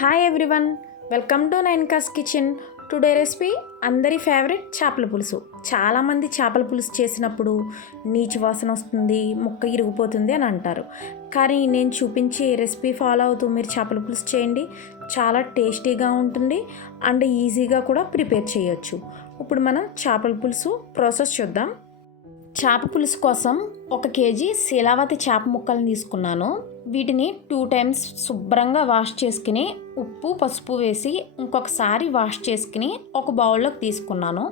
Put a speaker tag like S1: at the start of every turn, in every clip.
S1: Hi everyone welcome to నైన్ కాస్ kitchen today recipe అందరి ఫేవరెట్ చేపల పులుసు. చాలామంది చేపల పులుసు చేసినప్పుడు నీచు వాసన వస్తుంది ముక్క ఇరిగిపోతుంది అని అంటారు. కానీ నేను చూపించే రెసిపీ ఫాలో అవుతూ మీరు చేపల పులుసు చేయండి. చాలా టేస్టీగా ఉంటుంది అండ్ ఈజీగా కూడా ప్రిపేర్ చేయొచ్చు. ఇప్పుడు మనం చేపల పులుసు ప్రాసెస్ చూద్దాం. చేప పులుసు కోసం ఒక కేజీ శీలావతి చేప ముక్కలను తీసుకున్నాను. వీటిని టూ టైమ్స్ శుభ్రంగా వాష్ చేసుకుని ఉప్పు పసుపు వేసి ఇంకొకసారి వాష్ చేసుకుని ఒక బౌల్లోకి తీసుకున్నాను.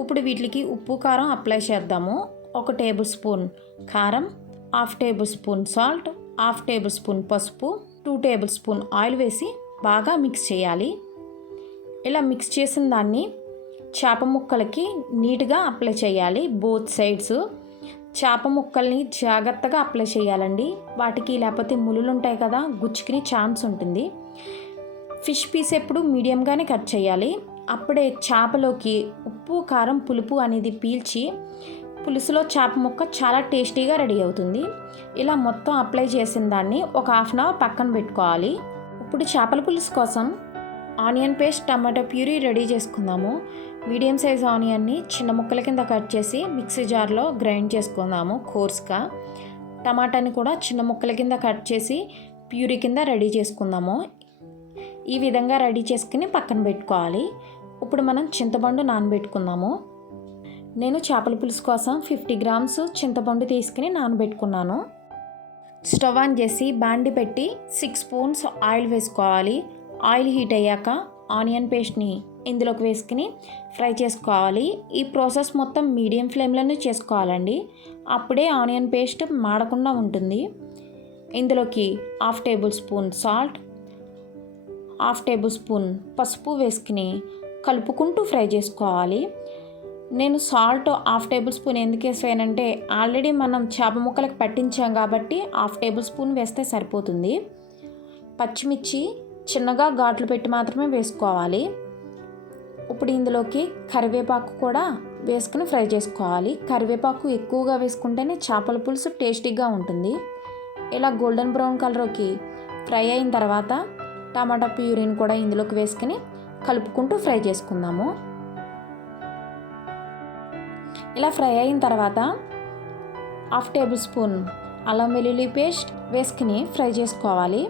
S1: ఇప్పుడు వీటికి ఉప్పు కారం అప్లై చేద్దాము. ఒక టేబుల్ స్పూన్ కారం half tablespoon salt half tablespoon పసుపు టూ టేబుల్ స్పూన్ ఆయిల్ వేసి బాగా మిక్స్ చేయాలి. ఇలా మిక్స్ చేసిన దాన్ని చేప ముక్కలకి నీట్గా అప్లై చేయాలి బోత్ సైడ్స్. చేప ముక్కల్ని జాగ్రత్తగా అప్లై చేయాలండి. వాటికి లేకపోతే ములులు ఉంటాయి కదా గుచ్చుకుని ఛాన్స్ ఉంటుంది. ఫిష్ పీస్ ఎప్పుడు మీడియంగానే కట్ చేయాలి. అప్పుడే చేపలోకి ఉప్పు కారం పులుపు అనేది పీల్చి పులుసులో చేప ముక్క చాలా టేస్టీగా రెడీ అవుతుంది. ఇలా మొత్తం అప్లై చేసిన దాన్ని ఒక హాఫ్ అన్ అవర్ పక్కన పెట్టుకోవాలి. ఇప్పుడు చేపల పులుసు కోసం onion paste tomato puree ready చేసుకుందాము. మీడియం సైజ్ ఆనియన్ని చిన్న ముక్కల కింద కట్ చేసి మిక్సీ జార్లో గ్రైండ్ చేసుకుందాము కోర్స్గా. టమాటాని కూడా చిన్న ముక్కల కింద కట్ చేసి ప్యూరీ కింద రెడీ చేసుకుందాము. ఈ విధంగా రెడీ చేసుకుని పక్కన పెట్టుకోవాలి. ఇప్పుడు మనం చింతపండు నానబెట్టుకుందాము. నేను చేపల పులుసు కోసం ఫిఫ్టీ గ్రామ్స్ చింతపండు తీసుకుని నానబెట్టుకున్నాను. స్టవ్ ఆన్ చేసి బాండి పెట్టి సిక్స్ స్పూన్స్ ఆయిల్ వేసుకోవాలి. ఆయిల్ హీట్ అయ్యాక ఆనియన్ పేస్ట్ని ఇందులోకి వేసుకుని ఫ్రై చేసుకోవాలి. ఈ ప్రాసెస్ మొత్తం మీడియం ఫ్లేమ్లోనే చేసుకోవాలండి. అప్పుడే ఆనియన్ పేస్ట్ మాడకుండా ఉంటుంది. ఇందులోకి half tablespoon salt half tablespoon పసుపు వేసుకుని కలుపుకుంటూ ఫ్రై చేసుకోవాలి. నేను సాల్ట్ హాఫ్ టేబుల్ స్పూన్ ఎందుకు వేసానంటే ఆల్రెడీ మనం చేప ముక్కలకు పట్టించాం కాబట్టి హాఫ్ టేబుల్ స్పూన్ వేస్తే సరిపోతుంది. పచ్చిమిర్చి చిన్నగా ఘాట్లు పెట్టి మాత్రమే వేసుకోవాలి. ఇప్పుడు ఇందులోకి కరివేపాకు కూడా వేసుకుని ఫ్రై చేసుకోవాలి. కరివేపాకు ఎక్కువగా వేసుకుంటేనే చేపల పులుసు టేస్టీగా ఉంటుంది. ఇలా గోల్డెన్ బ్రౌన్ కలర్కి ఫ్రై అయిన తర్వాత టమాటా ప్యూరిని కూడా ఇందులోకి వేసుకుని కలుపుకుంటూ ఫ్రై చేసుకుందాము. ఇలా ఫ్రై అయిన తర్వాత హాఫ్ టేబుల్ స్పూన్ అల్లం వెల్లుల్లి పేస్ట్ వేసుకుని ఫ్రై చేసుకోవాలి.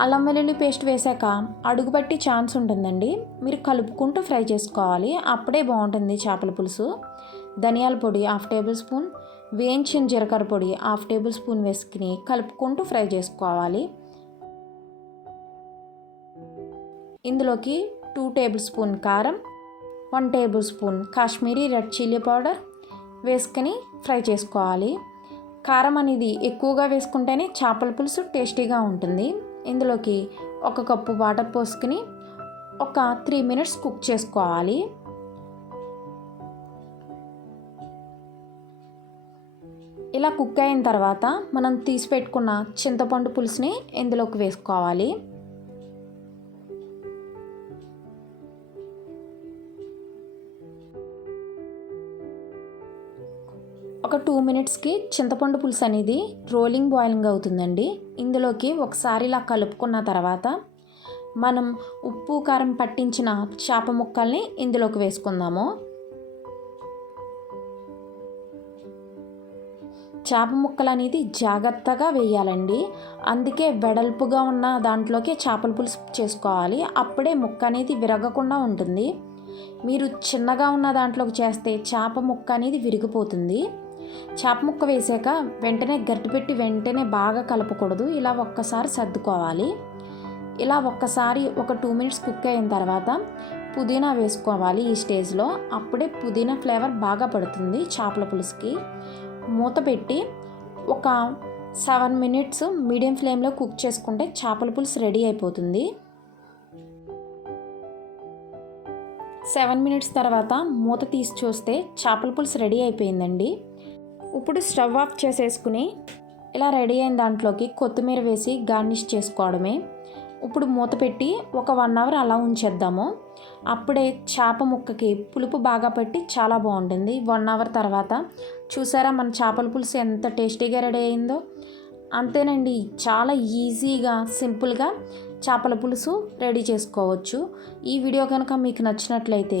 S1: అల్లం వెల్లుల్లి పేస్ట్ వేసాక అడుగుపట్టి ఛాన్స్ ఉంటుందండి. మీరు కలుపుకుంటూ ఫ్రై చేసుకోవాలి. అప్పుడే బాగుంటుంది చేపల పులుసు. ధనియాల పొడి హాఫ్ టేబుల్ స్పూన్. వేయించిన జీలకర్ర పొడి హాఫ్ టేబుల్ స్పూన్ వేసుకుని కలుపుకుంటూ ఫ్రై చేసుకోవాలి. ఇందులోకి టూ టేబుల్ స్పూన్ కారం. One tablespoon Kashmiri red chilli powder వేసుకుని ఫ్రై చేసుకోవాలి. కారం అనేది ఎక్కువగా వేసుకుంటేనే చేపల పులుసు టేస్టీగా ఉంటుంది. ఇందులోకి ఒక కప్పు వాటర్ పోసుకుని ఒక త్రీ మినిట్స్ కుక్ చేసుకోవాలి. ఇలా కుక్ అయిన తర్వాత మనం తీసి పెట్టుకున్న చింతపండు పులుసుని ఇందులోకి వేసుకోవాలి. ఒక టూ మినిట్స్కి చింతపండు పులుసు అనేది రోలింగ్ బాయిలింగ్ అవుతుందండి. ఇందులోకి ఒకసారి ఇలా కలుపుకున్న తర్వాత మనం ఉప్పు కారం పట్టించిన చేప ముక్కల్ని ఇందులోకి వేసుకుందాము. చేప ముక్కలు అనేది జాగ్రత్తగా వేయాలండి. అందుకే వెడల్పుగా ఉన్న దాంట్లోకి చేపల పులుసు చేసుకోవాలి. అప్పుడే ముక్క అనేది విరగకుండా ఉంటుంది. మీరు చిన్నగా ఉన్న దాంట్లోకి చేస్తే చేప ముక్క అనేది విరిగిపోతుంది. చేప ముక్క వేసాక వెంటనే గట్టి పెట్టి వెంటనే బాగా కలపకూడదు. ఇలా ఒక్కసారి సర్దుకోవాలి. ఇలా ఒక్కసారి ఒక టూ మినిట్స్ కుక్ అయిన తర్వాత పుదీనా వేసుకోవాలి ఈ స్టేజ్లో. అప్పుడే పుదీనా ఫ్లేవర్ బాగా పడుతుంది చేపల పులుసుకి. మూత పెట్టి ఒక సెవెన్ మినిట్స్ మీడియం ఫ్లేమ్లో కుక్ చేసుకుంటే చేపల పులుసు రెడీ అయిపోతుంది. సెవెన్ మినిట్స్ తర్వాత మూత తీసి చూస్తే చేపల పులుసు రెడీ అయిపోయిందండి. ఇప్పుడు స్టవ్ ఆఫ్ చేసేసుకుని ఇలా రెడీ అయిన దాంట్లోకి కొత్తిమీర వేసి గార్నిష్ చేసుకోవడమే. ఇప్పుడు మూత పెట్టి ఒక వన్ అవర్ అలా ఉంచేద్దాము. అప్పుడే చేప ముక్కకి పులుపు బాగా పెట్టి చాలా బాగుంటుంది. వన్ అవర్ తర్వాత చూసారా మన చేపల పులుసు ఎంత టేస్టీగా రెడీ అయిందో? అంతేనండి చాలా ఈజీగా సింపుల్గా చేపల పులుసు రెడీ చేసుకోవచ్చు. ఈ వీడియో కనుక మీకు నచ్చినట్లయితే